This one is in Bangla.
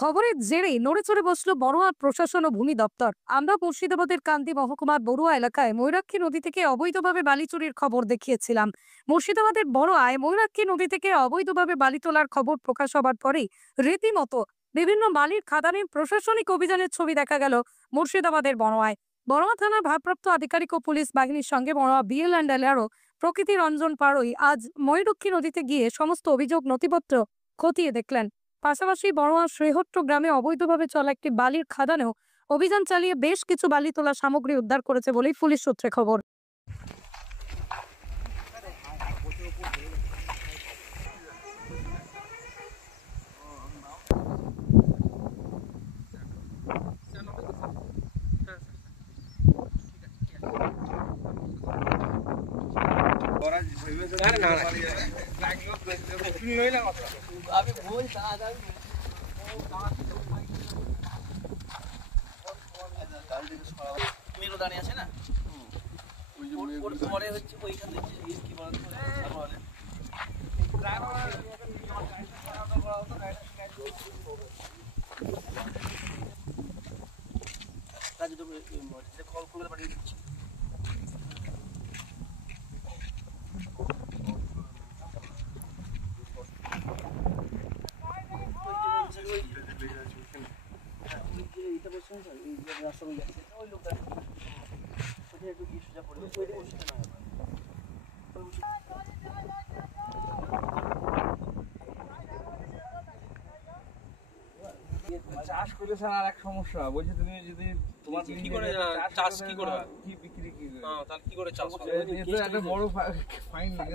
খবরের জেরে নড়েচড়ে বসলো বড়ুয়া প্রশাসন ও ভূমি দপ্তর। আমরা মুর্শিদাবাদের কান্দি মহকুমার বড়ুয়া এলাকায় ময়ূরাক্ষী নদী থেকে অবৈধভাবে বালি চুরির খবর দেখিয়েছিলাম। মুর্শিদাবাদের বড়ুয়ায় ময়ূরাক্ষী নদী থেকে অবৈধভাবে বালি তোলার খবর প্রকাশ হবার পরেই রীতিমতো বিভিন্ন বালির খাদানের প্রশাসনিক অভিযানের ছবি দেখা গেল মুর্শিদাবাদের বড়ুয়ায়। বড়ুয়া থানার ভারপ্রাপ্ত আধিকারিক ও পুলিশ বাহিনীর সঙ্গে বড়ুয়া বিএল অ্যান্ড এলআরও প্রকৃতি রঞ্জন পাড়ই আজ ময়ূরাক্ষী নদীতে গিয়ে সমস্ত অভিযোগ নথিপত্র খতিয়ে দেখলেন। পাশাপাশি বড়ুয়া শ্রীহট্ট গ্রামে অবৈধভাবে চলা একটি বালির খাদানেও অভিযান চালিয়ে বেশ কিছু বালি তোলা সামগ্রী উদ্ধার করেছে বলেই পুলিশ সূত্রে খবর। মেরো দাঁড়িয়ে আছে না, ওর পরে হচ্ছে ওইখান থেকে কি বলে কল করে পাঠিয়ে দিচ্ছি। এইটা বলছেন স্যার, এই রাস্তা যাচ্ছে ওই লোক দাঁড়িয়ে একটু কি সোজা পড়ে চাষ করে স্যার আর এক সমস্যা বলছি, তুমি যদি তোমার কি করে চাষ কি করে কি বিক্রি কি তাহলে কি করে চাষ হবে? একটা বড় ফাইন লাগে।